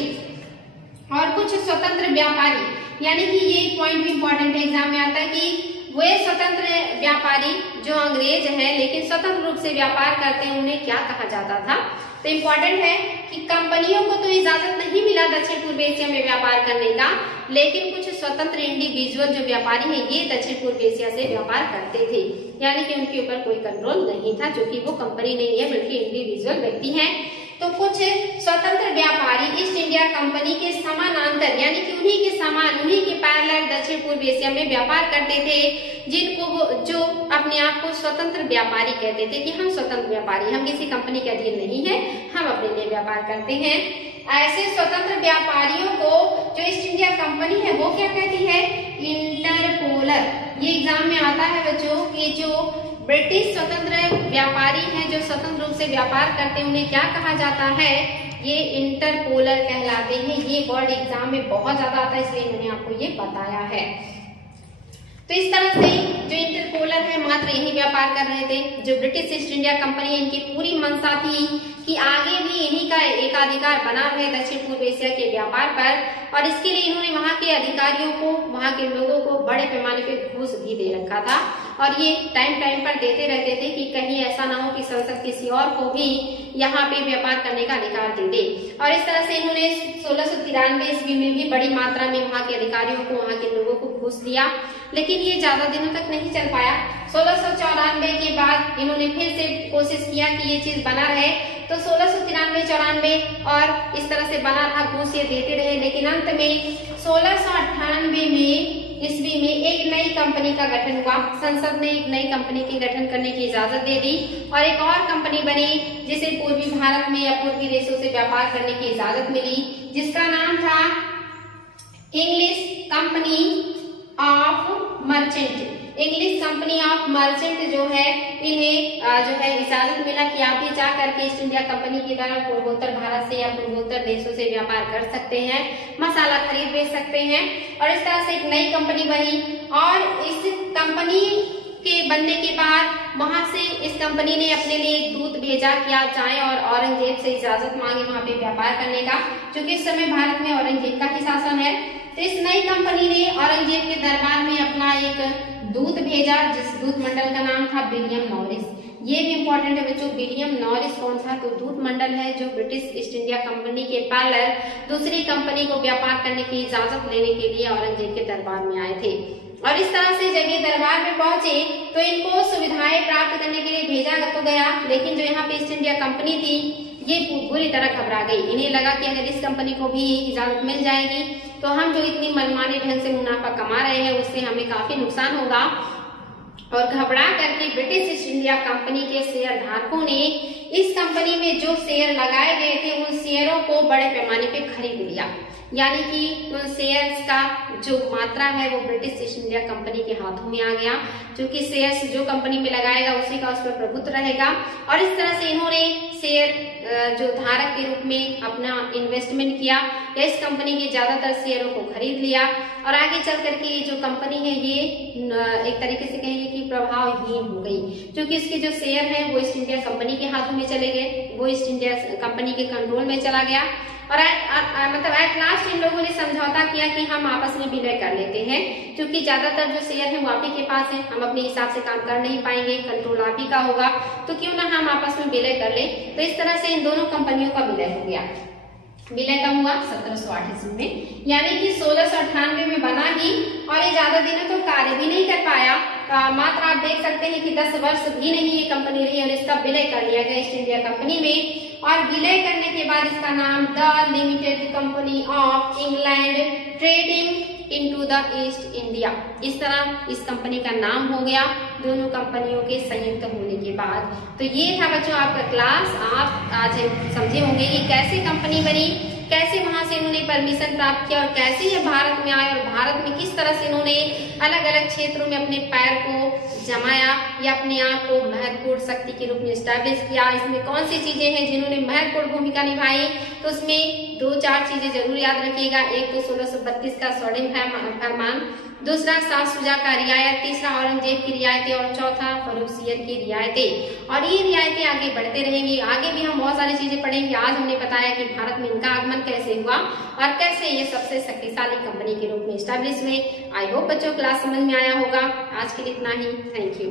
और कुछ स्वतंत्र व्यापारी, यानी कि ये पॉइंट भी इंपॉर्टेंट है, एग्जाम में आता है कि वे स्वतंत्र व्यापारी जो अंग्रेज हैं लेकिन स्वतंत्र रूप से व्यापार करते हैं, उन्हें क्या कहा जाता था। तो इम्पोर्टेंट है कि कंपनियों को तो इजाजत नहीं मिला दक्षिण पूर्व एशिया में व्यापार करने का, लेकिन कुछ स्वतंत्र इंडिविजुअल जो व्यापारी हैं ये दक्षिण पूर्व एशिया से व्यापार करते थे। यानी कि उनके ऊपर कोई कंट्रोल नहीं था, जो कि वो कंपनी नहीं है बल्कि इंडिविजुअल व्यक्ति हैं। तो कुछ स्वतंत्र व्यापारी ईस्ट इंडिया कंपनी के समानांतर, यानी कि उन्हीं के समान, उन्हीं के पैरेलल दक्षिण पूर्व एशिया में व्यापार करते थे, जिनको वो जो अपने आप को स्वतंत्र व्यापारी कहते थे कि हम स्वतंत्र व्यापारी, हम किसी कंपनी के अधीन नहीं है, हम अपने लिए व्यापार करते हैं। ऐसे स्वतंत्र व्यापारियों को जो ईस्ट इंडिया कंपनी है वो क्या कहती है, इंटरपोलर। ये एग्जाम में आता है बच्चों कि जो ब्रिटिश स्वतंत्र व्यापारी हैं जो स्वतंत्र रूप से व्यापार करते हैं, उन्हें क्या कहा जाता है, ये इंटरपोलर कहलाते हैं। ये वर्ड एग्जाम में बहुत ज्यादा आता है, इसलिए मैंने आपको ये बताया है। तो इस तरह से जो इंटरपोलर है मात्र यही व्यापार कर रहे थे। जो ब्रिटिश ईस्ट इंडिया कंपनी है, इनकी पूरी मंशा थी कि आगे भी इन्हीं का एकाधिकार बना रहे दक्षिण पूर्व एशिया के व्यापार पर, और इसके लिए इन्होंने वहां के अधिकारियों को, वहां के लोगों को बड़े पैमाने पे घूस भी दे रखा था। और ये टाइम टाइम पर देते रहते थे कि कहीं ऐसा ना हो कि संसद किसी और को भी यहाँ पे व्यापार करने का अधिकार दे दे। और इस तरह से इन्होंने 1693 ईस्वी में भी बड़ी मात्रा में वहां के अधिकारियों को, वहां के लोगों को घूस दिया, लेकिन ये ज्यादा दिनों तक नहीं चल पाया। 1694 के बाद इन्होंने फिर से कोशिश किया कि ये चीज बना रहे, तो 1693-94 और इस तरह से बना रहा, घूस ये देते रहे। लेकिन अंत में 1698 ईस्वी में एक नई कंपनी का गठन हुआ। संसद ने एक नई कंपनी के गठन करने की इजाजत दे दी और एक और कंपनी बनी जिसे पूर्वी भारत में या पूर्वी देशों से व्यापार करने की इजाजत मिली, जिसका नाम था English company of merchant. English company of merchant जो है, इन्हें जो है इजाजत मिला कि आप भी जा करके ईस्ट इंडिया कंपनी की तरह पूर्वोत्तर भारत से या पूर्वोत्तर देशों से व्यापार कर सकते हैं, मसाला खरीद बेच सकते हैं। और इस तरह से एक नई कंपनी बनी और इस कंपनी के बनने के बाद वहां से इस कंपनी ने अपने लिए एक दूत भेजा कि आप जाएं और औरंगजेब से इजाजत मांगे वहां पे व्यापार करने का, क्योंकि इस समय भारत में औरंगजेब का ही शासन है। तो इस नई कंपनी ने औरंगजेब के दरबार में अपना एक दूत भेजा, जिस दूत मंडल का नाम था विलियम नॉरिस। ये भी इंपॉर्टेंट है बच्चों, विलियम नॉरिस कौन था, तो दूत मंडल है जो ब्रिटिश ईस्ट इंडिया कंपनी के पैरेलल दूसरी कंपनी को व्यापार करने की इजाजत लेने के लिए औरंगजेब के दरबार में आए थे। और इस तरह से जब ये दरबार में पहुंचे तो इनको सुविधाएं प्राप्त करने के लिए भेजा तो गया, लेकिन जो यहाँ पे ईस्ट इंडिया कंपनी थी ये बुरी तरह घबरा गई। इन्हें लगा कि अगर इस कंपनी को भी इजाजत मिल जाएगी तो हम जो इतनी मनमाने ढंग से मुनाफा कमा रहे हैं उससे हमें काफी नुकसान होगा। और घबरा करके ब्रिटिश ईस्ट इंडिया कंपनी के शेयर धारकों ने इस कंपनी में जो शेयर लगाए गए थे उन शेयरों को बड़े पैमाने पे खरीद लिया, यानी कि उन शेयर्स का जो मात्रा है वो ब्रिटिश ईस्ट इंडिया कंपनी के हाथों में आ गया, क्योंकि शेयर्स जो कंपनी में लगाएगा उसी का उस पर प्रभुत्व रहेगा। और इस तरह से इन्होंने शेयर जो धारक के रूप में अपना इन्वेस्टमेंट किया या इस कंपनी के ज्यादातर शेयरों को खरीद लिया, और आगे चल करके ये जो कंपनी है ये एक तरीके से कहेंगे कि प्रभावहीन हो गई, क्योंकि इसके जो शेयर हैं वो ईस्ट इंडिया कंपनी के हाथों में चले गए, वो ईस्ट इंडिया कंपनी के कंट्रोल में चला गया। और एट लास्ट इन लोगों ने समझौता किया कि हम आपस में विलय कर लेते हैं, क्योंकि ज्यादातर जो शेयर है वो आप ही के पास है, हम अपने हिसाब से काम कर नहीं पाएंगे, कंट्रोल आप ही का होगा, तो क्यों ना हम आपस में विलय कर ले। तो इस तरह से इन दोनों कंपनियों का विलय हो गया। विलय कब हुआ? 1708 ईस्वी में, यानी कि 1698 में बना ही, और ये ज्यादा दिनों तो कार्य भी नहीं कर पाया। मात्र आप देख सकते हैं कि 10 वर्ष भी नहीं ये कंपनी रही और इसका विलय कर लिया गया ईस्ट इंडिया कंपनी में। और विलय करने के बाद इसका नाम the limited company of England trading into the east India, इस तरह इस कंपनी का नाम हो गया दोनों कंपनियों के संयुक्त होने के बाद। तो ये था बच्चों आपका क्लास। आप आज समझे होंगे कि कैसे कंपनी बनी, कैसे वहां से इन्होंने परमिशन प्राप्त किया, और कैसे ये भारत में आए, और भारत में किस तरह से इन्होंने अलग अलग क्षेत्रों में अपने पैर को जमाया या अपने आप को महत्वपूर्ण शक्ति के रूप में स्टैब्लिश किया। इसमें कौन सी चीजें हैं जिन्होंने महत्वपूर्ण भूमिका निभाई, तो उसमें 2-4 चीजें जरूर याद रखिएगा। एक तो 1632 का स्वर्णिम फरमान, दूसरा शाह शुजा का रियायत, तीसरा औरंगजेब की रियायतें, और चौथा फर्रुखसियर की रियायतें। और ये रियायतें आगे बढ़ते रहेंगी, आगे भी हम बहुत सारी चीजें पढ़ेंगे। आज हमने बताया कि भारत में इनका आगमन कैसे हुआ और कैसे ये सबसे शक्तिशाली कंपनी के रूप में स्टैब्लिश हुए। आई होप बच्चों क्लास समझ में आया होगा। आज के लिए इतना ही। Thank you.